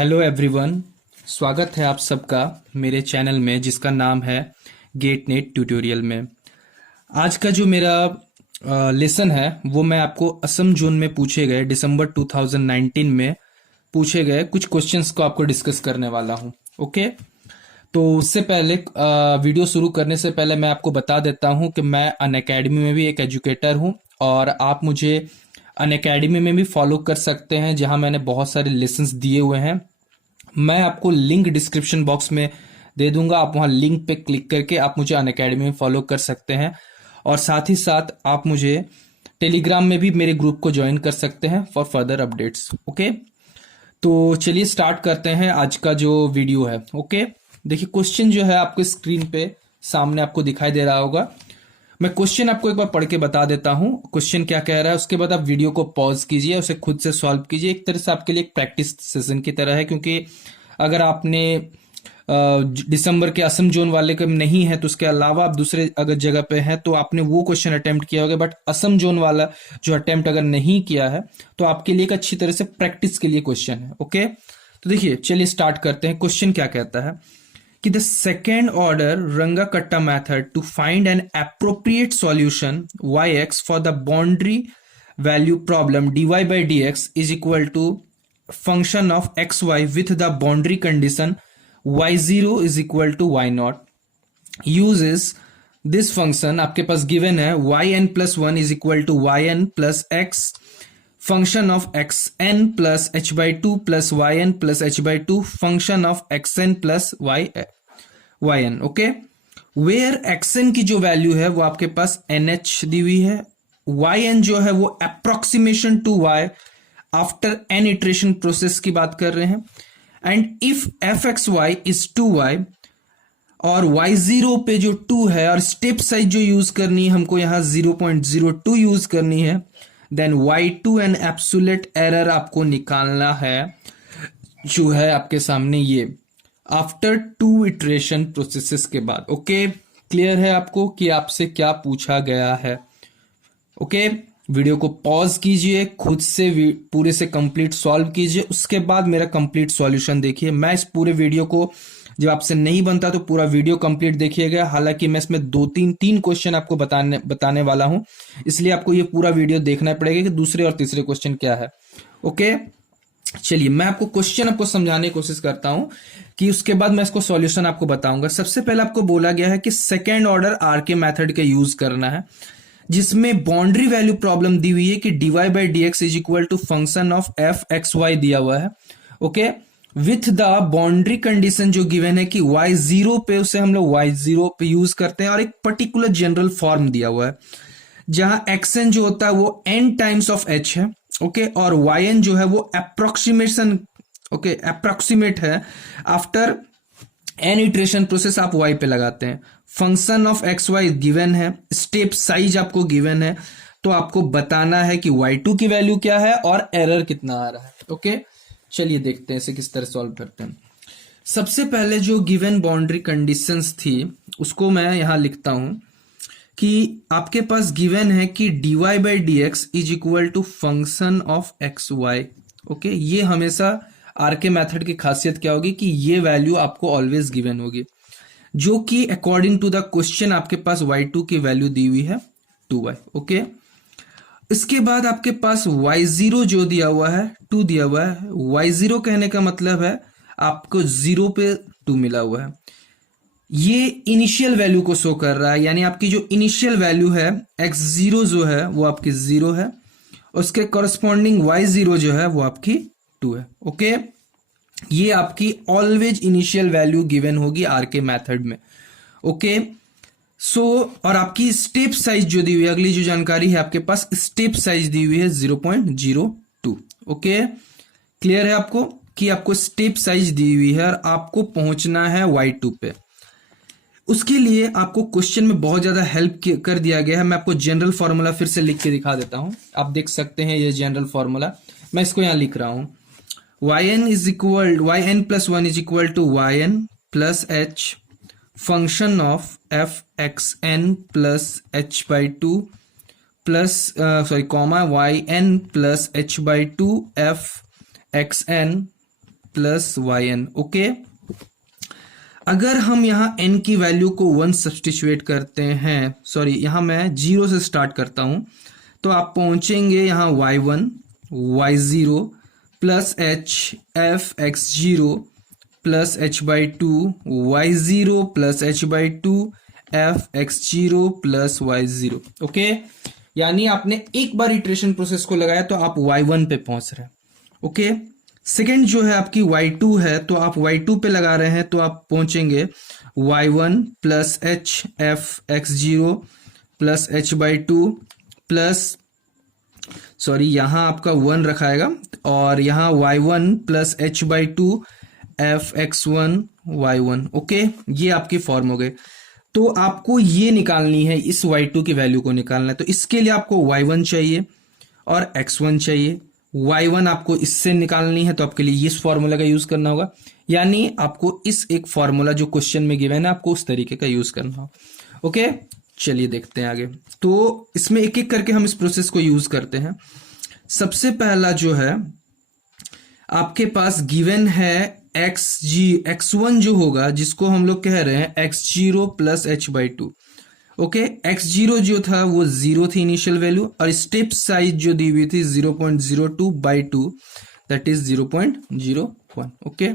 Hello everyone. स्वागत है आप सबका मेरे चैनल में जिसका नाम है गेट नेट ट्यूटोरियल में। आज का जो मेरा लेसन है वो मैं आपको असम जोन में पूछे गए दिसंबर 2019 में पूछे गए कुछ क्वेश्चंस को आपको डिस्कस करने वाला हूं। ओके, तो उससे पहले वीडियो शुरू करने से पहले मैं आपको बता देता हूं कि मैं अनअकैडमी में भी एक एजुकेटर हूं और आप मुझे अनअकैडमी में भी फॉलो कर सकते हैं जहां मैंने बहुत सारे लेसन्स दिए हुए हैं। मैं आपको लिंक डिस्क्रिप्शन बॉक्स में दे दूंगा, आप वहां लिंक पे क्लिक करके आप मुझे अनअकैडमी में फॉलो कर सकते हैं और साथ ही साथ आप मुझे टेलीग्राम में भी मेरे ग्रुप को ज्वाइन कर सकते हैं फॉर फर्दर अपडेट्स। ओके, तो चलिए स्टार्ट करते हैं आज का जो वीडियो है। ओके, देखिए क्वेश्चन जो है आपको स्क्रीन पे सामने आपको दिखाई दे रहा होगा। मैं क्वेश्चन आपको एक बार पढ़ के बता देता हूं क्वेश्चन क्या कह रहा है, उसके बाद आप वीडियो को पॉज कीजिए, उसे खुद से सॉल्व कीजिए। एक तरह से आपके लिए एक प्रैक्टिस सेशन की तरह है, क्योंकि अगर आपने दिसंबर के असम जोन वाले के नहीं है तो उसके अलावा आप दूसरे अगर जगह पे हैं तो आपने वो क्वेश्चन अटेम्प्ट किया होगा, बट असम जोन वाला जो अटेम्प्ट अगर नहीं किया है तो आपके लिए एक अच्छी तरह से प्रैक्टिस के लिए क्वेश्चन है। ओके, तो देखिए चलिए स्टार्ट करते हैं। क्वेश्चन क्या कहता है कि the second order Runge Kutta method to find an appropriate solution yx for the boundary value problem dy by dx is equal to function of xy with the boundary condition y0 is equal to y0 uses this function. आपके पास given है yn plus 1 is equal to yn plus x function of xn plus h by 2 plus yn plus h by 2 function of xn plus yn। Okay, where xn की जो value है वो आपके पास nh दी हुई है, yn जो है वो approximation to y after n iteration process की बात कर रहे हैं, and if fxy is 2y और y0 पे जो 2 है और स्टेप साइज जो यूज करनी है हमको यहां 0.02 यूज करनी है, then y2 and absolute error आपको निकालना है जो है आपके सामने ये आफ्टर 2 इटरेशन प्रोसेसेस के बाद। ओके, क्लियर है आपको कि आपसे क्या पूछा गया है। ओके, वीडियो को पॉज कीजिए, खुद से पूरे से कंप्लीट सॉल्व कीजिए, उसके बाद मेरा कंप्लीट सॉल्यूशन देखिए। मैं इस पूरे वीडियो को जब आपसे नहीं बनता तो पूरा वीडियो कंप्लीट देखिएगा। हालांकि मैं इसमें तीन क्वेश्चन आपको बताने वाला हूं, इसलिए आपको ये पूरा वीडियो देखना पड़ेगा कि दूसरे और तीसरे क्वेश्चन क्या है। ओके, चलिए मैं आपको क्वेश्चन आपको समझाने की कोशिश करता हूं कि उसके बाद मैं इसको सॉल्यूशन आपको बताऊंगा। सबसे पहले आपको बोला गया है कि सेकेंड ऑर्डर आरके मेथड का यूज करना है, जिसमें बाउंड्री वैल्यू प्रॉब्लम दी हुई है कि dy by dx is equal to function of f x y दिया हुआ है। Okay, with the boundary condition जो गिवन है कि y0 पे उसे हम लोग y0 पे यूज करते हैं और एक पर्टिकुलर जनरल फॉर्म दिया हुआ है जहां xn जो होता है वो n टाइम्स ऑफ h है। ओके, और yn जो है वो अप्रोक्सीमेशन अप्रोक्सीमेट है आफ्टर n इटरेशन प्रोसेस आप y पे लगाते हैं। फंक्शन ऑफ xy गिवन है, स्टेप साइज आपको गिवन है, तो आपको बताना है कि y2 की वैल्यू क्या है और एरर कितना आ रहा है। ओके, चलिए देखते हैं इसे किस तरह सॉल्व करते हैं। सबसे पहले जो गिवन बाउंड्री कंडीशंस थी उसको मैं यहां लिखता हूं कि आपके पास गिवन है कि dy by dx is equal to function of xy। Okay, ये हमेशा आरके मेथड की खासियत क्या होगी कि ये वैल्यू आपको ऑलवेज गिवन होगी, जो कि अकॉर्डिंग टू द क्वेश्चन आपके पास y2 की वैल्यू दी हुई है 2y। ओके, इसके बाद आपके पास y0 जो दिया हुआ है 2 दिया हुआ है। y0 कहने का मतलब है आपको 0 पे 2 मिला हुआ है, ये इनिशियल वैल्यू को शो कर रहा है, यानी आपकी जो इनिशियल वैल्यू है x0 जो है वो आपकी 0 है, उसके कॉरस्पॉन्डिंग y0 जो है वो आपकी 2 है। ओके, ये आपकी ऑलवेज इनिशियल वैल्यू गिवन होगी आरके मेथड में। ओके, और आपकी स्टेप साइज जो दी हुई है, अगली जो जानकारी है आपके पास स्टेप साइज दी हुई है 0.02। ओके, क्लियर है आपको कि आपको स्टेप साइज दी हुई है और आपको पहुंचना है y2 पे। उसके लिए आपको क्वेश्चन में बहुत ज्यादा हेल्प कर दिया गया है। मैं आपको जनरल फॉर्मूला फिर से लिख के दिखा देता हूं, आप देख सकते हैं ये जनरल फॉर्मूला मैं इसको यहां लिख रहा हूं। yn plus 1 is equal to yn plus h function of f xn plus h by 2 plus comma yn plus h by 2 f xn plus Y N. Okay, अगर हम यहाँ n की वैल्यू को 1 सब्सटीट्यूएट करते हैं, सॉरी यहाँ मैं 0 से स्टार्ट करता हूं, तो आप पहुंचेंगे यहाँ y1 y0 plus H F X zero plus H by two Y zero plus H by two F X zero plus Y zero. Okay, यानी आपने एक बार इटरेशन प्रोसेस को लगाया तो आप y1 पे पहुंच रहे हैं। ओके, सेकेंड जो है आपकी y2 है, तो आप y2 पे लगा रहे हैं तो आप पहुंचेंगे y1 plus H F X zero plus H by two plus, sorry यहाँ आपका 1 रखाएगा और यहाँ y1 plus H by two F X one Y one. Okay, ये आपकी फॉर्म हो गए। तो आपको ये निकालनी है, इस y2 की वैल्यू को निकालना है, तो इसके लिए आपको y1 चाहिए और x1 चाहिए। y1 आपको इससे निकालनी है तो आपके लिए इस फॉर्मूला का यूज करना होगा, यानी आपको इस एक फॉर्मूला जो क्वेश्चन में गिवन है आपको उस तरीके का यूज करना होगा। ओके, चलिए देखते हैं आगे। तो इसमें एक एक करके हम इस प्रोसेस को यूज करते हैं। सबसे पहला जो है आपके पास गिवन है x1 जो होगा, जिसको हम लोग कह रहे हैं x0 plus H by to. Okay, x0 जो था वो 0 थी इनिशियल वैल्यू और स्टेप साइज जो दी हुई थी 0.02 by two, that is 0.01। Okay,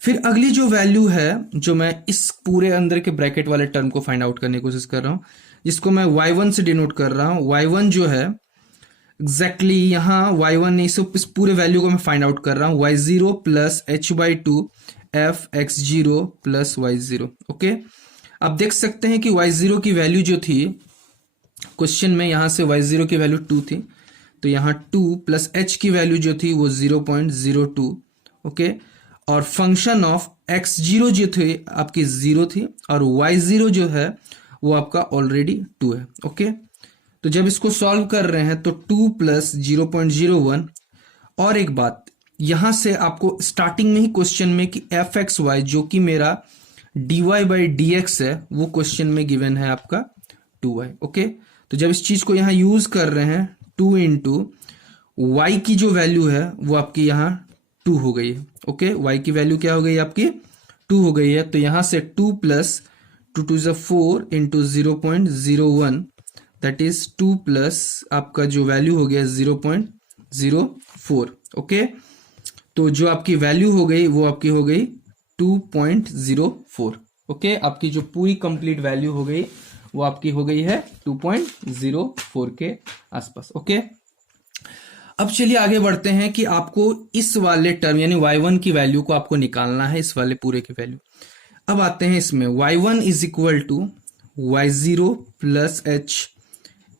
फिर अगली जो वैल्यू है, जो मैं इस पूरे अंदर के ब्रैकेट वाले टर्म को फाइंड आउट करने की कोशिश कर रहा हूं, जिसको मैं y1 से डिनोट कर रहा हूं। y1 जो है एग्जैक्टली यहाँ y1 नहीं, इस पूरे वैल्यू को मैं फाइंड आउट कर रहा हूं, y0 plus H by two F X zero plus Y zero. Okay, आप देख सकते हैं कि y0 की वैल्यू जो थी क्वेश्चन में, यहां से y0 की वैल्यू 2 थी, तो यहाँ 2 प्लस h की वैल्यू जो थी वो 0.02। ओके, और फंक्शन ऑफ x0 जो थे आपकी 0 थी और y0 जो है वो आपका ऑलरेडी 2 है। ओके, तो जब इसको सॉल्व कर रहे हैं तो 2 प्लस 0.01। और एक बात, यहां से आपको स्टार्टिंग में ही क्वेश्चन में कि एफ एक्स वाई जो कि मेरा dy बाई डी एक्स है, वो क्वेश्चन में गिवन है आपका 2y। ओके, तो जब इस चीज को यहां यूज कर रहे हैं 2 इंटू वाई की जो वैल्यू है वो आपकी यहाँ 2 हो गई है। ओके, y की वैल्यू क्या हो गई आपकी 2 हो गई है, तो यहां से 2 प्लस 2 टू ज़ 4 इंटू 0.01, दैट इज 2 प्लस आपका जो वैल्यू हो गया 0.04। ओके, तो जो आपकी वैल्यू हो गई वो आपकी हो गई 2.04। ओके, आपकी जो पूरी कंप्लीट वैल्यू हो गई वो आपकी हो गई है 2.04 के आसपास। ओके, अब चलिए आगे बढ़ते हैं कि आपको इस वाले टर्म यानी y1 की वैल्यू को आपको निकालना है, इस वाले पूरे की वैल्यू। अब आते हैं इसमें, y1 is equal to y0 plus H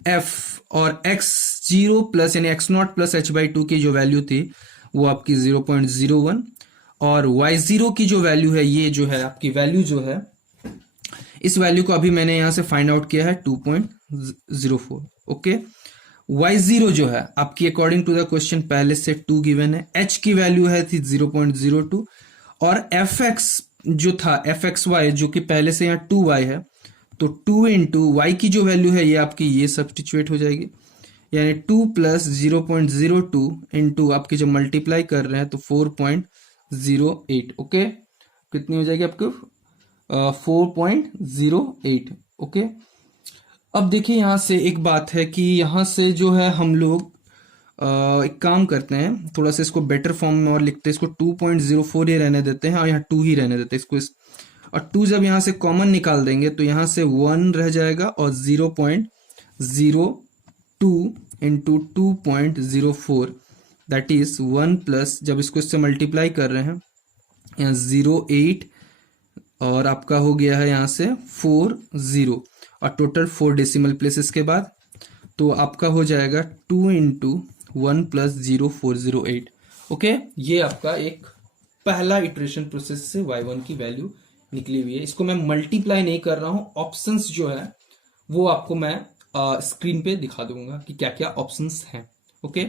F और x0 प्लस यानी x0 plus H by to की जो वैल्यू थी वो आपकी 0.01 और y0 की जो वैल्यू है, ये जो है आपकी वैल्यू जो है, इस वैल्यू को अभी मैंने यहां से फाइंड आउट किया है 2.04। ओके, y0 जो है आपकी अकॉर्डिंग टू द क्वेश्चन पहले से 2 गिवन है, h की वैल्यू है थी 0.02 और fx जो था fxy जो कि पहले से यहाँ 2y है, तो 2 इंटू वाई की जो वैल्यू है ये आपकी ये सब्सटीट्यूएट हो जाएगी, यानी 2 प्लस 0.02 इंटू आपकी जब मल्टीप्लाई कर रहे हैं तो 4.08। ओके, कितनी हो जाएगी आपको 4.08। ओके, अब देखिए यहाँ से एक बात है कि यहाँ से जो है हम लोग एक काम करते हैं, थोड़ा सा इसको बेटर फॉर्म में और लिखते हैं, इसको 2.04 ही रहने देते हैं और यहाँ 2 ही रहने देते हैं इसको, और 2 जब यहाँ से कॉमन निकाल देंगे तो यहाँ से 1 रह जाएगा और 0.02 इंटू 2.04 दैट इज 1 प्लस, जब इसको इससे मल्टीप्लाई कर रहे हैं यहाँ 0.8 और आपका हो गया है यहाँ से 40 और टोटल 4 डेसिमल प्लेसेस के बाद, तो आपका हो जाएगा 2 इंटू 1 प्लस 0408। ओके, ये आपका एक पहला इटरेशन प्रोसेस से y1 की वैल्यू निकली हुई है। इसको मैं मल्टीप्लाई नहीं कर रहा हूं, ऑप्शंस जो है वो आपको मैं स्क्रीन पे दिखा दूंगा कि क्या क्या ऑप्शंस हैं। ओके,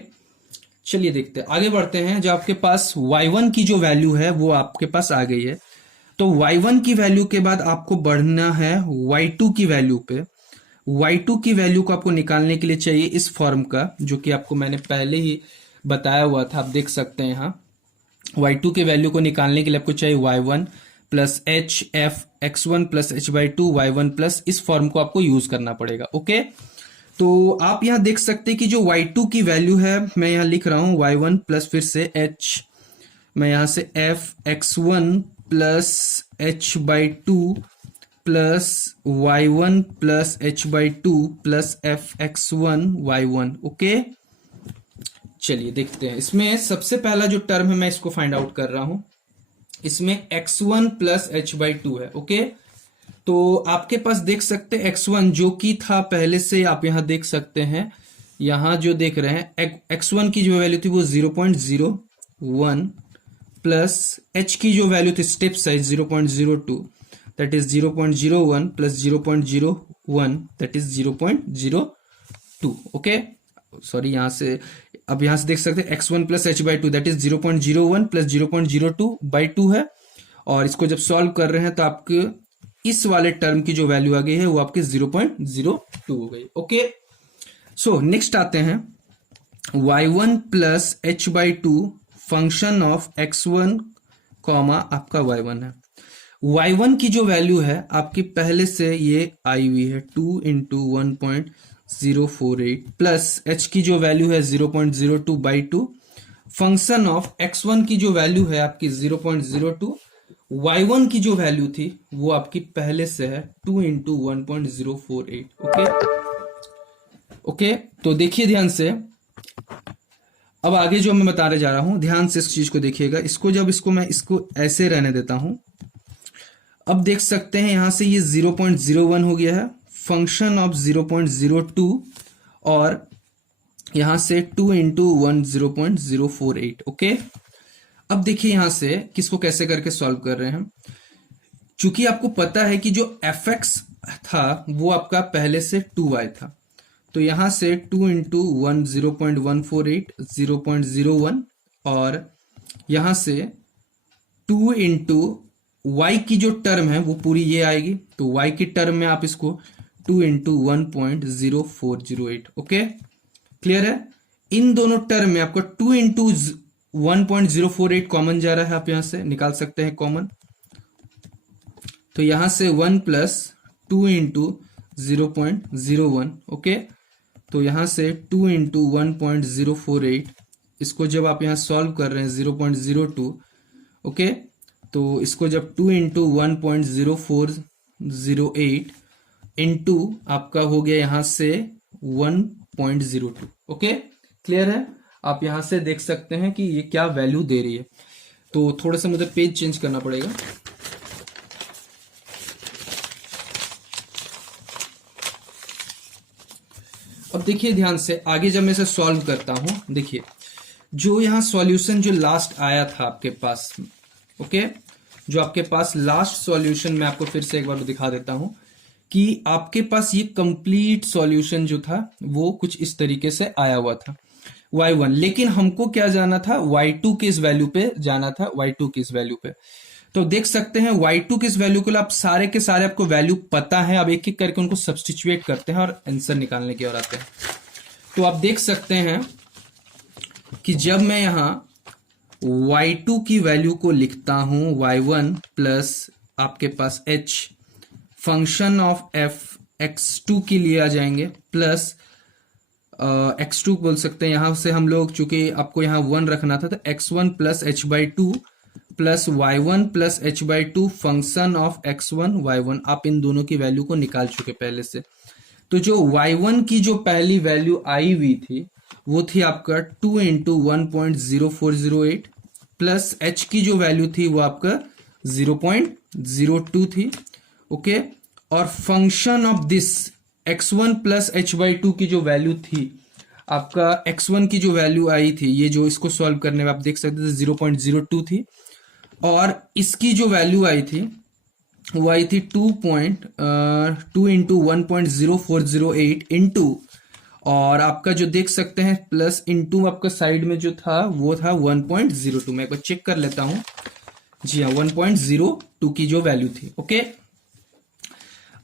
चलिए देखते हैं, आगे बढ़ते हैं। जो आपके पास y1 की जो वैल्यू है वो आपके पास आ गई है, तो y1 की वैल्यू के बाद आपको बढ़ना है y2 की वैल्यू पे। y2 की वैल्यू को आपको निकालने के लिए चाहिए इस फॉर्म का, जो कि आपको मैंने पहले ही बताया हुआ था, आप देख सकते हैं यहाँ y2 के वैल्यू को निकालने के लिए आपको चाहिए y1 plus H F x1 plus H by to y1 plus, इस फॉर्म को आपको यूज करना पड़ेगा। ओके, तो आप यहां देख सकते हैं कि जो y2 की वैल्यू है मैं यहां लिख रहा हूं y1 प्लस फिर से h, मैं यहां से F x1 plus h by two plus y1 plus h by two plus F x1 y1। Okay, चलिए देखते हैं। इसमें सबसे पहला जो टर्म है मैं इसको फाइंड आउट कर रहा हूं। इसमें x1 plus h by two है। ओके, तो आपके पास देख सकते हैं x1 जो कि था पहले से, आप यहां देख सकते हैं, यहां जो देख रहे हैं x1 की जो वैल्यू थी वो 0.01 प्लस h की जो वैल्यू थी step size 0.02, that is 0.01 plus 0.01 that is 0.02। Okay, sorry यहां से, अब यहां से देख सकते हैं x1 plus h by two that is 0.01 plus 0.02 by two है, और इसको जब सॉल्व कर रहे हैं तो आपके इस वाले टर्म की जो वैल्यू आ गई है वो आपके 0.02 हो गई। ओके, सो नेक्स्ट आते हैं y1 plus h by two function of x1 comma आपका y1 है। y1 की जो वैल्यू है आपकी पहले से ये आई हुई है 2 इंटू 1.048 प्लस h की जो वैल्यू है 0.02 by two, function of x1 की जो वैल्यू है आपकी 0.02, y1 की जो वैल्यू थी वो आपकी पहले से है 2 इंटू 1.048। ओके ओके, तो देखिए ध्यान से, अब आगे जो मैं बताने जा रहा हूं ध्यान से इस चीज को देखिएगा। इसको जब मैं इसको ऐसे रहने देता हूं, अब देख सकते हैं यहां से ये 0.01 हो गया है, फंक्शन ऑफ 0.02, और यहां से 2 इंटू 0.048। ओके, अब देखिए यहां से किसको कैसे करके सॉल्व कर रहे हैं। चूंकि आपको पता है कि जो fx था वो आपका पहले से 2y था, तो यहां से 2 इंटू 0.148 0.01, और यहां से 2 इंटू y की जो टर्म है वो पूरी ये आएगी, तो y की टर्म में आप इसको 2 इंटू 1.0408। ओके, क्लियर है। इन दोनों टर्म में आपको 2 इंटू 1.048 कॉमन जा रहा है, आप यहां से निकाल सकते हैं कॉमन, तो यहां से 1 प्लस 2 इंटू 0.01। ओके, तो यहां से 2 इंटू 1.048, इसको जब आप यहां सॉल्व कर रहे हैं 0.02। ओके, तो इसको जब 2 इंटू 1.0408 इंटू आपका हो गया यहां से 1.02। ओके, क्लियर है। आप यहां से देख सकते हैं कि ये क्या वैल्यू दे रही है। तो थोड़ा सा मुझे पेज चेंज करना पड़ेगा। अब देखिए ध्यान से, आगे जब मैं इसे सॉल्व करता हूं, देखिए जो यहां सॉल्यूशन जो लास्ट आया था आपके पास, ओके, जो आपके पास लास्ट सॉल्यूशन मैं आपको फिर से एक बार दिखा देता हूं कि आपके पास ये कंप्लीट सॉल्यूशन जो था वो कुछ इस तरीके से आया हुआ था y1, लेकिन हमको क्या जाना था, y2 की इस वैल्यू पे जाना था, y2 की इस वैल्यू पे। तो देख सकते हैं y2 की इस वैल्यू को आप सारे के सारे आपको वैल्यू पता है, अब एक एक करके उनको सब्सटीट्यूएट करते हैं और आंसर निकालने की ओर आते हैं। तो आप देख सकते हैं कि जब मैं यहां y2 की वैल्यू को लिखता हूं y1 प्लस आपके पास h, function of f x2 के लिए आ जाएंगे, प्लस x2 बोल सकते हैं, यहां से हम लोग चूंकि आपको यहां 1 रखना था, तो x1 plus h by two plus y1 plus h by two function of x1 y1, आप इन दोनों की वैल्यू को निकाल चुके पहले से। तो जो y1 की जो पहली वैल्यू आई हुई थी वो थी आपका 2 इंटू 1.0408 प्लस h की जो वैल्यू थी वो आपका 0.02 थी। ओके, और function of this x1 plus h by two की जो वैल्यू थी, आपका x1 की जो वैल्यू आई थी, ये जो इसको सॉल्व करने में आप देख सकते थे 0.02 थी, और इसकी जो वैल्यू आई थी वो आई थी 2 इंटू 1.0408 इंटू, और आपका जो देख सकते हैं प्लस इंटू आपका साइड में जो था वो था 1.02। मैं एक बार चेक कर लेता हूं, जी हाँ 1.02 की जो वैल्यू थी। ओके,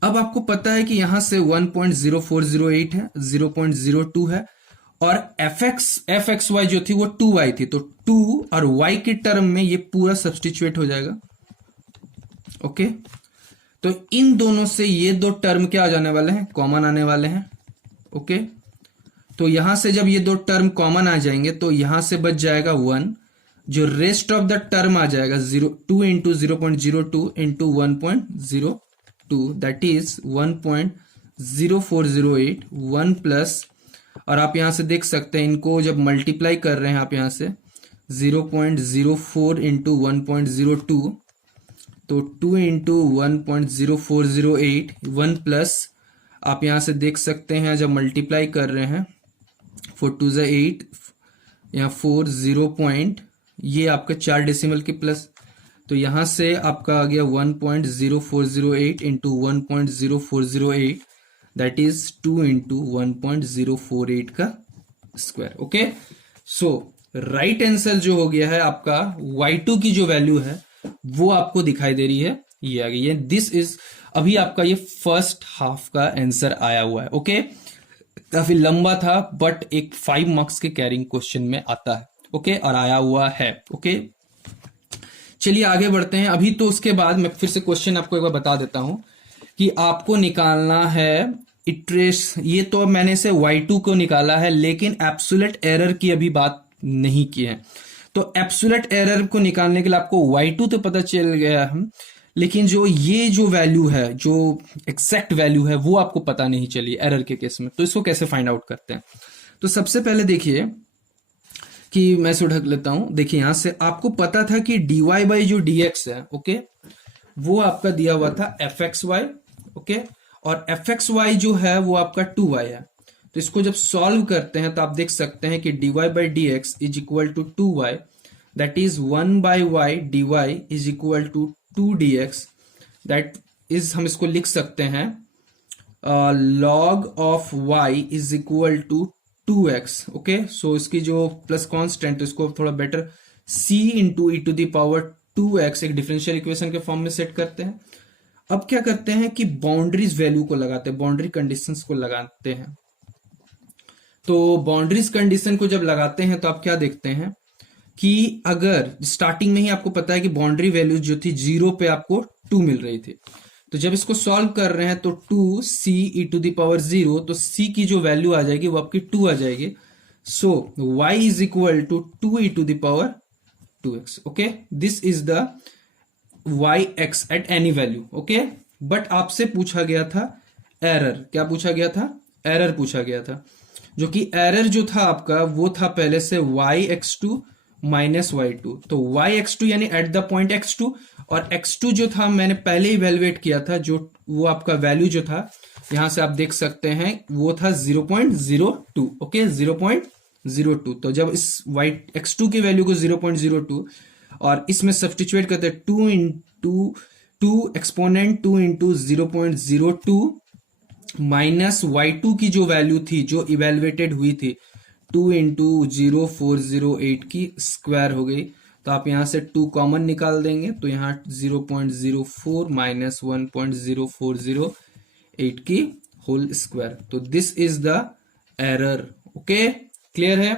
अब आपको पता है कि यहां से 1.0408 है, 0.02 है, और एफ एक्स वाई जो थी वो 2y थी, तो 2 और y की टर्म में ये पूरा सब्स्टिट्यूट हो जाएगा। ओके, तो इन दोनों से ये दो टर्म क्या आ जाने वाले हैं, कॉमन आने वाले हैं। ओके, तो यहां से जब ये दो टर्म कॉमन आ जाएंगे तो यहां से बच जाएगा 1, जो रेस्ट ऑफ द टर्म आ जाएगा 2 into 0.02 into 1.02, that is 1.0408, 1 plus, और आप यहां से देख सकते हैं इनको जब मल्टीप्लाई कर रहे हैं आप यहां से 0.04 इंटू 1.02, तो 2 इंटू 1.0408, 1 प्लस, आप यहां से देख सकते हैं जब मल्टीप्लाई कर रहे हैं 4 2 8, यहाँ 4 0 पॉइंट, ये आपका 4 डेसिमल के प्लस, तो यहां से आपका आ गया 1.0408 इंटू 1.0408, दैट इज 2 इंटू 1.048 का स्क्वायर। ओके, सो राइट आंसर जो हो गया है आपका y2 की जो वैल्यू है वो आपको दिखाई दे रही है, ये आ गई है। दिस इज अभी आपका ये फर्स्ट हाफ का आंसर आया हुआ है। ओके, काफी लंबा था बट एक 5 मार्क्स के कैरिंग क्वेश्चन में आता है। ओके, और आया हुआ है। ओके, चलिए आगे बढ़ते हैं। अभी तो उसके बाद मैं फिर से क्वेश्चन आपको एक बार बता देता हूं कि आपको निकालना है इट्रेस, ये तो मैंने से y2 को निकाला है लेकिन एब्सोल्यूट एरर की अभी बात नहीं की है। तो एब्सोल्यूट एरर को निकालने के लिए आपको y2 तो पता चल गया हम, लेकिन जो ये जो वैल्यू है, जो एग्जैक्ट वैल्यू है वो आपको पता नहीं चली एरर के केस में। तो इसको कैसे फाइंड आउट करते हैं, तो सबसे पहले देखिए कि मैं इसे ढक लेता हूं। देखिए यहां से आपको पता था कि dy बाई जो dx है, ओके, वो आपका दिया हुआ था fxy। ओके, और fxy जो है वो आपका 2y है। तो इसको जब सॉल्व करते हैं तो आप देख सकते हैं कि dy by dx is equal to 2y, that is 1 by y dy is equal to 2 dx, that is हम इसको लिख सकते हैं log of y is equal to 2x। Okay, so इसकी जो प्लस कांस्टेंट इसको थोड़ा better c into e to the power 2x एक डिफरेंशियल इक्वेशन के फॉर्म में सेट करते हैं। अब क्या करते हैं कि बाउंड्रीज वैल्यू को लगाते हैं, बाउंड्री कंडीशंस को लगाते हैं। तो बाउंड्रीज कंडीशन को जब लगाते हैं तो आप क्या देखते हैं कि अगर स्टार्टिंग में ही आपको पता है कि बाउंड्री वैल्यू जो थी 0 पे आपको 2 मिल रही थी, तो जब इसको सॉल्व कर रहे हैं तो 2c E to the power 0, तो c की जो वैल्यू आ जाएगी वो आपकी 2 आ जाएगी। So y is equal to 2 E to the power 2x। Okay, this is the yx at any value. Okay, but आपसे पूछा गया था एरर, क्या पूछा गया था, एरर पूछा गया था, जो कि एरर जो था आपका वो था पहले से yx2 माइनस y2। तो yx2 यानी एट द पॉइंट x2, और x2 जो था मैंने पहले इवेलुएट किया था, जो वो आपका वैल्यू जो था यहां से आप देख सकते हैं वो था 0.02। ओके, 0.02। तो जब इस x2 की वैल्यू को 0.02 और इसमें सब्स्टिट्यूट करते हैं 2 into 2 exponent 2 into 0.02 minus y2 की जो वैल्यू थी जो इवेलुएटेड हुई थी 2 इंटू 0408 की स्क्वायर हो गई। तो आप यहां से 2 कॉमन निकाल देंगे तो यहां 0.04 माइनस 1.0408 की होल स्क्वायर। तो this is the error. Okay, clear है।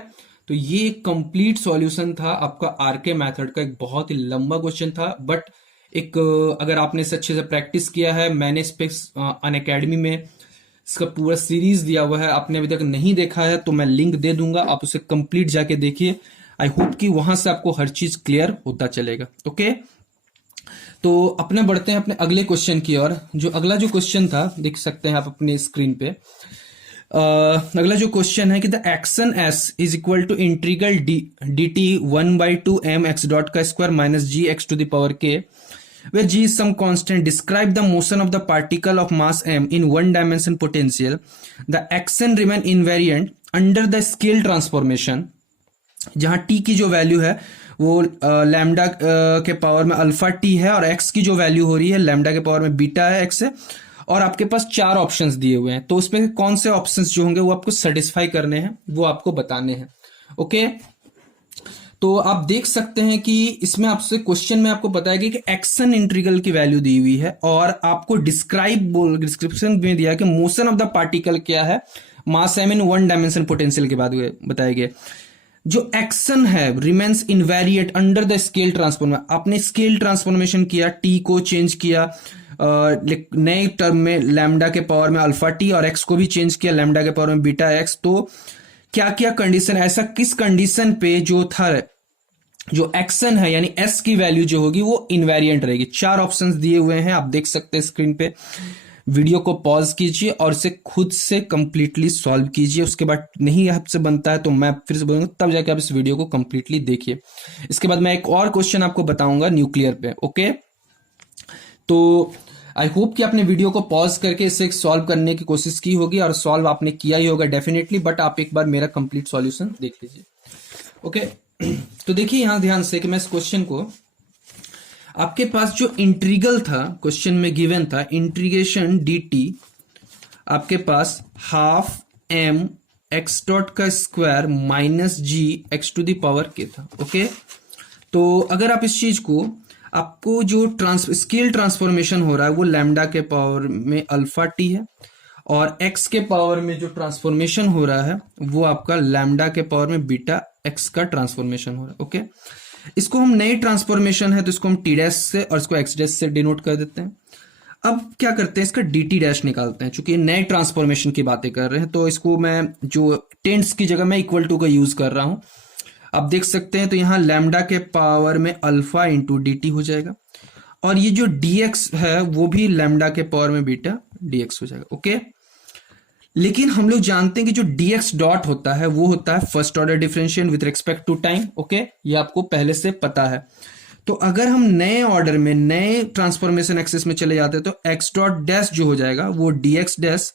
तो ये कंप्लीट सॉल्यूशन था आपका आरके मेथड का। एक बहुत ही लंबा क्वेश्चन था बट एक अगर आपने इसे अच्छे से प्रैक्टिस किया है, मैंने इस पे अनअकैडमी में इसका पूरा सीरीज दिया हुआ है, आपने अभी तक नहीं देखा है तो मैं लिंक दे दूंगा, आप उसे कंप्लीट जाके देखिए। आई होप कि वहां से आपको हर चीज क्लियर होता चलेगा। ओके, तो अपने बढ़ते हैं अपने अगले क्वेश्चन की ओर। जो अगला जो क्वेश्चन था देख सकते हैं आप अपने स्क्रीन पे। अगला जो क्वेश्चन है कि the action S is equal to integral d t 1/2 m x dot का square minus g x to the power k, where g is some constant. Describe the motion of the particle of mass m in one dimension potential. The action remain invariant under the scale transformation. जहां t की जो value है वो lambda के power में alpha t है और x की जो वैल्यू हो रही है लैम्डा के पावर में बीटा है x है, और आपके पास 4 ऑप्शंस दिए हुए हैं। तो उसमें कौन से ऑप्शंस जो होंगे वो आपको सेटिस्फाई करने हैं, वो आपको बताने हैं। ओके, तो आप देख सकते हैं कि इसमें आपसे क्वेश्चन में आपको बताया गया कि एक्शन इंटीग्रल की वैल्यू दी हुई है और आपको डिस्क्रिप्शन में दिया है कि मोशन ऑफ द पार्टिकल क्या है mass m in one dimension potential के बाद बताया गया। जो एक्शन है remains invariant under the scale transform, आपने स्केल ट्रांसफॉर्मेशन किया, टी को चेंज किया नए टर्म में लैम्डा के पावर में अल्फा टी, और एक्स को भी चेंज किया लैम्डा के पावर में बीटा एक्स। तो क्या क्या कंडीशन, ऐसा किस कंडीशन पे जो था जो एक्शन है यानी एस की वैल्यू जो होगी वो इनवेरिएंट रहेगी। चार ऑप्शंस दिए हुए हैं, आप देख सकते हैं स्क्रीन पे। वीडियो को पॉज कीजिए और इसे खुद से कंप्लीटली सॉल्व कीजिए। उसके बाद नहीं आपसे बनता है तो मैं फिर से बोलूंगा, तब जाके आप इस वीडियो को कंप्लीटली देखिए। इसके बाद मैं एक और क्वेश्चन आपको बताऊंगा न्यूक्लियर पे। ओके, तो आई होप कि आपने वीडियो को पॉज करके इसे सॉल्व करने की कोशिश की होगी, और सॉल्व आपने किया ही होगा डेफिनेटली, बट आप एक बार मेरा कंप्लीट सॉल्यूशन देख लीजिए। ओके, तो देखिए यहां ध्यान से कि मैं इस क्वेश्चन को, आपके पास जो इंटीग्रल था क्वेश्चन में गिवन था, इंटीग्रेशन dt आपके पास हाफ m x डॉट का square minus g x to the power k था। ओके, तो अगर आप इस चीज को, आपको जो स्केल ट्रांसफॉर्मेशन हो रहा है वो लैम्डा के पावर में अल्फा टी है, और x के पावर में जो ट्रांसफॉर्मेशन हो रहा है वो आपका लैम्डा के पावर में बीटा x का ट्रांसफॉर्मेशन हो रहा है। ओके, इसको हम नई ट्रांसफॉर्मेशन है तो इसको हम टी डैश से और इसको एक्स डैश से डिनोट कर देते हैं। अब क्या करते हैं, इसका डी टी डैश निकालते हैं। चूंकि नए ट्रांसफॉर्मेशन की बातें कर रहे हैं तो इसको मैं जो टेंस की जगह मैं इक्वल टू का यूज कर रहा हूं। आप देख सकते हैं तो यहां लैम्डा के पावर में अल्फा इंटू डी टी हो जाएगा, और ये जो dx है वो भी लैम्डा के पावर में बीटा dx हो जाएगा। ओके, लेकिन हम लोग जानते हैं कि जो dx डॉट होता है वो होता है first order differential with respect to time. Okay, ये आपको पहले से पता है। तो अगर हम नए ऑर्डर में नए ट्रांसफॉर्मेशन एक्सिस में चले जाते हैं तो x डॉट डैश जो हो जाएगा वो dx dash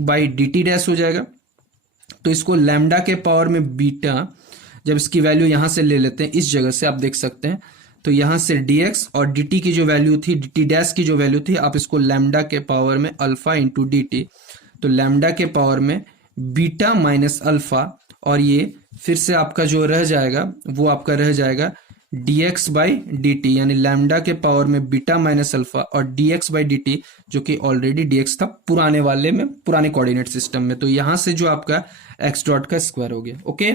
by D T dash हो जाएगा। तो इसको लैम्डा के पावर में बीटा, जब इसकी वैल्यू यहां से ले लेते हैं इस जगह से, आप देख सकते हैं तो यहां से dx और dt की जो वैल्यू थी, dt डैश की जो वैल्यू थी, आप इसको लैम्डा के पावर में अल्फा इंटू डी टी, तो लैम्डा के पावर में बीटा माइनस अल्फा, और ये फिर से आपका जो रह जाएगा वो आपका रह जाएगा dx बाई डी टी, यानी लैम्डा के पावर में बीटा माइनस अल्फा और dx बाई डी टी, जो कि ऑलरेडी dx था पुराने वाले में, पुराने कोऑर्डिनेट सिस्टम में। तो यहां से जो आपका x डॉट का स्क्वायर हो गया। ओके,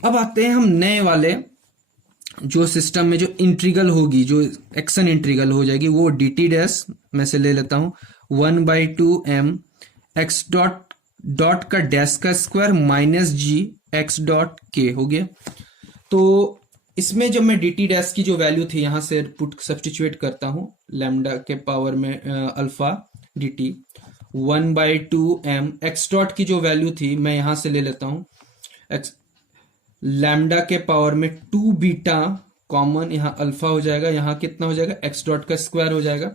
अब आते हैं हम नए वाले जो सिस्टम में जो इंटीग्रल होगी, जो एक्शन इंटीग्रल हो जाएगी, वो डी टी डैश में से ले लेता हूं 1/2m एक्स डॉट का डैश का square minus g x dot के हो गया। तो इसमें जब मैं डी टी डैश की जो वैल्यू थी यहां से पुट सब्सटीट्यूट करता हूं, लैम्डा के पावर में alpha D T 1/2m x dot की जो वैल्यू थी मैं यहां से ले लेता हूं एक्स लैम्डा के पावर में 2 बीटा कॉमन, यहां अल्फा हो जाएगा, यहां कितना हो जाएगा एक्स डॉट का स्क्वायर हो जाएगा,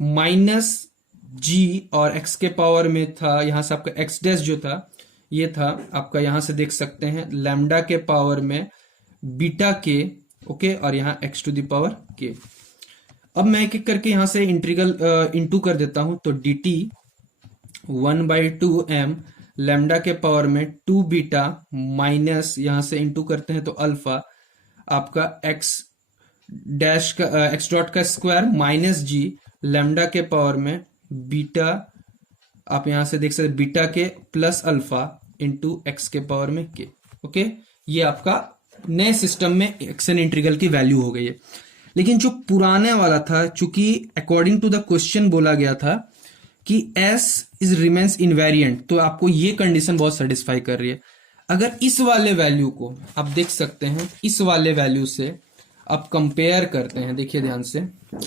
माइनस जी, और एक्स के पावर में था यहां से आपका एक्स डैश जो था ये था आपका, यहां से देख सकते हैं लैम्डा के पावर में बीटा के। ओके, और यहां एक्स टू द पावर के। अब मैं एक एक करके यहां से इंटीग्रल इंटू कर देता हूं, तो डी टी 1/2m लैम्डा के पावर में 2 बीटा माइनस, यहां से इंटू करते हैं तो अल्फा, आपका एक्स डैश का एक्स डॉट का स्क्वायर माइनस जी लैम्डा के पावर में बीटा, आप यहां से देख सकते बीटा के प्लस अल्फा इंटू एक्स के पावर में के। ओके, ये आपका नए सिस्टम में एक्शन इंटीग्रल की वैल्यू हो गई है। लेकिन जो पुराने वाला था, चूंकि अकॉर्डिंग टू द क्वेश्चन बोला गया था कि s इज रिमेन्स इनवेरिएंट, तो आपको ये कंडीशन बहुत सेटिस्फाई कर रही है। अगर इस वाले वैल्यू को आप देख सकते हैं, इस वाले वैल्यू से आप कंपेयर करते हैं, देखिए ध्यान से,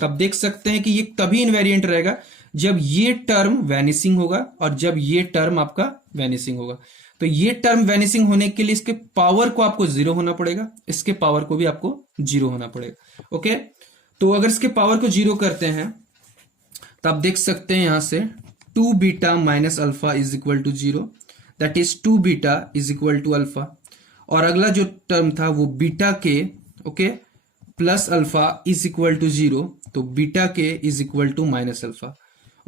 आप देख सकते हैं कि ये तभी इनवेरिएंट रहेगा जब ये टर्म वैनिसिंग होगा और जब ये टर्म आपका वैनिसिंग होगा। तो ये टर्म वैनिसिंग होने के लिए इसके पावर को आपको 0 होना पड़ेगा, इसके पावर को भी आपको 0 होना पड़ेगा। ओके, तो अगर इसके पावर को 0 करते हैं तो आप देख सकते हैं यहां से 2 beta minus alpha is equal to 0, that is 2 beta is equal to alpha, और अगला जो टर्म था वो beta K, okay, plus alpha is equal to 0, तो beta K is equal to minus alpha.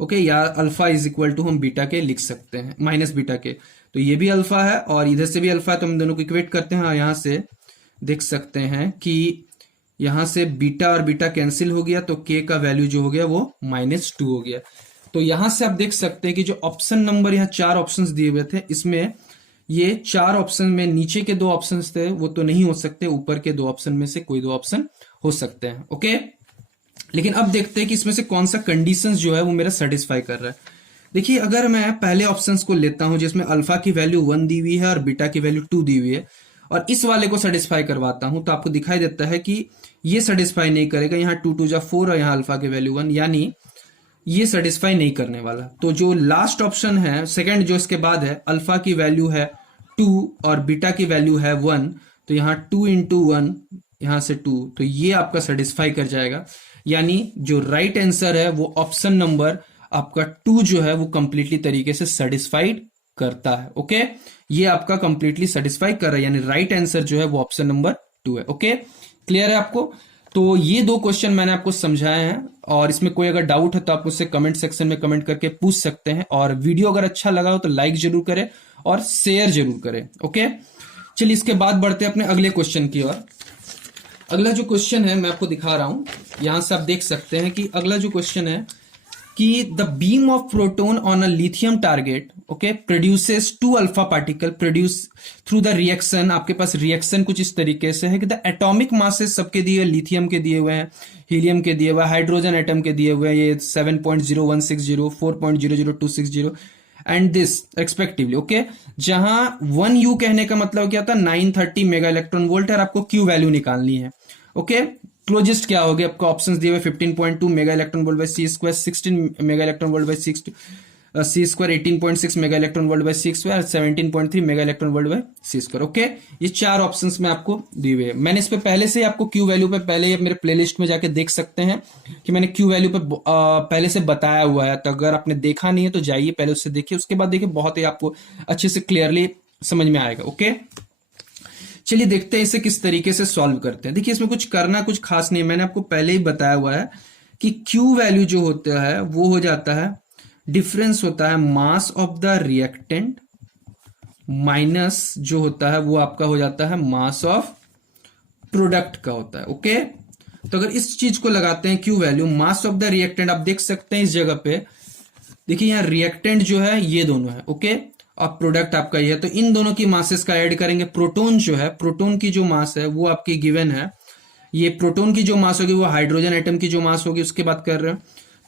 Okay, या अल्फा इज इक्वल टू हम beta K लिख सकते हैं, माइनस बीटा के, तो ये भी अल्फा है और इधर से भी अल्फा है, तो हम दोनों को इक्वेट करते हैं। यहां से देख सकते हैं कि यहां से बीटा और बीटा कैंसिल हो गया, तो के का वैल्यू जो हो गया वो -2 हो गया। तो यहां से आप देख सकते हैं कि जो ऑप्शन नंबर, यहाँ 4 ऑप्शंस दिए हुए थे, इसमें ये 4 ऑप्शन में नीचे के 2 ऑप्शंस थे वो तो नहीं हो सकते, ऊपर के 2 ऑप्शन में से कोई 2 ऑप्शन हो सकते हैं। ओके, लेकिन अब देखते हैं कि इसमें से कौन सा कंडीशंस जो है वो मेरा सेटिस्फाई कर रहा है। देखिए, अगर मैं पहले ऑप्शंस को लेता हूं जिसमें अल्फा की वैल्यू 1 दी हुई है और बीटा की वैल्यू 2 दी हुई है, और इस वाले को सेटिस्फाई करवाता हूं, तो आपको दिखाई देता है कि ये सेटिस्फाई नहीं करेगा। यहाँ 2 2 जा 4 और यहाँ अल्फा की वैल्यू 1, यानी ये सेटिस्फाई नहीं करने वाला। तो जो लास्ट ऑप्शन है, सेकंड जो इसके बाद है, अल्फा की वैल्यू है 2 और बीटा की वैल्यू है 1, तो यहाँ 2 इंटू 1, यहां से 2, तो ये आपका सेटिस्फाई कर जाएगा। यानी जो राइट आंसर है वो ऑप्शन नंबर आपका 2 जो है वो कंप्लीटली तरीके से सेटिस्फाइड करता है। ओके, ये आपका कंप्लीटली सेटिस्फाई कर रहा है, यानी राइट आंसर जो है वो ऑप्शन नंबर 2 है। ओके, क्लियर है आपको? तो ये 2 क्वेश्चन मैंने आपको समझाए हैं, और इसमें कोई अगर डाउट है तो आप मुझसे कमेंट सेक्शन में कमेंट करके पूछ सकते हैं। और वीडियो अगर अच्छा लगा हो तो लाइक जरूर करें और शेयर जरूर करें। ओके, चलिए इसके बाद बढ़ते हैं अपने अगले क्वेश्चन की ओर। अगला जो क्वेश्चन है मैं आपको दिखा रहा हूं, यहां से आप देख सकते हैं कि अगला जो क्वेश्चन है कि the beam of proton on a lithium target, okay, produces 2 alpha particle produce through the reaction. आपके पास रिएक्शन कुछ इस तरीके से है कि द एटॉमिक मासेस सबके दिए, लिथियम के दिए हुए हैं, हीलियम के दिए हुए हैं, हाइड्रोजन एटम के दिए हुए हैं, ये 7.0160, 4.00260 एंड दिस एक्सपेक्टिवली। ओके, जहां 1U कहने का मतलब क्या होता है, 930 मेगा इलेक्ट्रॉन वोल्ट है, और आपको Q वैल्यू निकालनी है। ओके, क्लोजेस्ट क्या हो गया, आपको ऑप्शंस दिए हुए 15.2 mega electron volt by C square, 16 mega electron volt by C square, 18.6 mega electron volt by C square, 17.3 mega electron volt by C square. Okay, ये 4 ऑप्शंस में आपको दिए हुए हैं। मैंने इस पे पहले से आपको क्यू वैल्यू पे पहले मेरे प्लेलिस्ट में जाके देख सकते हैं कि मैंने क्यू वैल्यू पे पहले से बताया हुआ है। तो अगर आपने देखा नहीं है तो जाइए पहले उससे देखिए, उसके बाद देखिए, बहुत ही आपको अच्छे से क्लियरली समझ में आएगा। ओके, चलिए देखते हैं इसे किस तरीके से सॉल्व करते हैं। देखिए, इसमें कुछ करना कुछ खास नहीं है, मैंने आपको पहले ही बताया हुआ है कि क्यू वैल्यू जो होता है वो हो जाता है, डिफरेंस होता है mass of the reactant minus जो होता है वो आपका हो जाता है मास ऑफ प्रोडक्ट का होता है। ओके, तो अगर इस चीज को लगाते हैं Q value, mass of the reactant, आप देख सकते हैं इस जगह पे, देखिए यहां रिएक्टेंट जो है ये दोनों है। ओके, और प्रोडक्ट आपका ये है, तो इन दोनों की मासेस का ऐड करेंगे। प्रोटोन जो है, प्रोटोन की जो मास है वो आपकी गिवन है, ये प्रोटोन की जो मास होगी वो हाइड्रोजन एटम की जो मास होगी उसकी बात कर रहे हैं।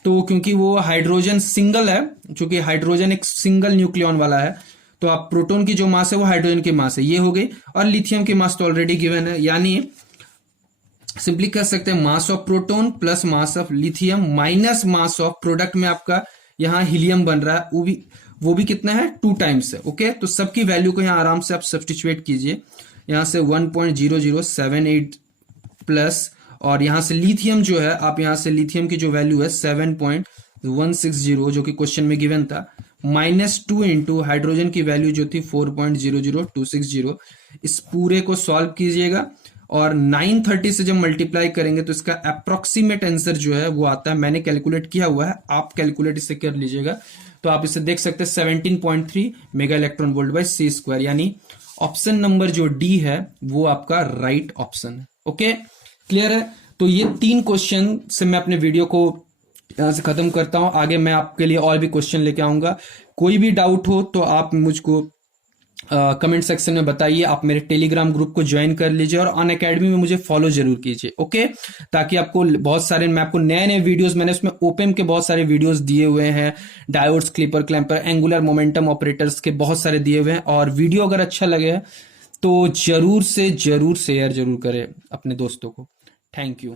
तो क्योंकि वो हाइड्रोजन सिंगल है, चूंकि हाइड्रोजन एक सिंगल न्यूक्लियन वाला है, तो आप प्रोटोन की जो मास है वो हाइड्रोजन की मास है, ये हो गई। और लिथियम की मास तो ऑलरेडी गिवन है, यानी सिंपली कर सकते हैं mass of proton plus mass of lithium minus mass of product में आपका यहाँ हीलियम बन रहा है, वो भी कितना है, 2 टाइम्स है। ओके, तो सबकी वैल्यू को यहाँ आराम से आप सब्स्टिट्यूट कीजिए, यहां से 1.0078 प्लस, और यहां से लिथियम जो है, आप यहां से लिथियम की जो वैल्यू है 7.160 जो कि क्वेश्चन में गिवन था, -2 इंटू हाइड्रोजन की वैल्यू जो थी 4.00260, इस पूरे को सॉल्व कीजिएगा और 930 से जब मल्टीप्लाई करेंगे तो इसका अप्रोक्सीमेट आंसर जो है वो आता है, मैंने कैलकुलेट किया हुआ है, आप कैलकुलेट इसे कर लीजिएगा, तो आप इसे देख सकते हैं 17.3 mega electron volt by C square, यानी ऑप्शन नंबर जो डी है वो आपका राइट ऑप्शन है। ओके, क्लियर है? तो ये 3 क्वेश्चन से मैं अपने वीडियो को यहां से खत्म करता हूं। आगे मैं आपके लिए और भी क्वेश्चन लेके आऊंगा। कोई भी डाउट हो तो आप मुझको कमेंट सेक्शन में बताइए। आप मेरे टेलीग्राम ग्रुप को ज्वाइन कर लीजिए और अन अकेडमी में मुझे फॉलो जरूर कीजिए। ओके, ताकि आपको बहुत सारे, मैं आपको नए नए वीडियोस, मैंने उसमें ओपेम के बहुत सारे वीडियोस दिए हुए हैं, diodes, clipper, clamper, angular momentum operators के बहुत सारे दिए हुए हैं। और वीडियो अगर अच्छा लगे तो जरूर से जरूर शेयर जरूर करें अपने दोस्तों को। Thank you.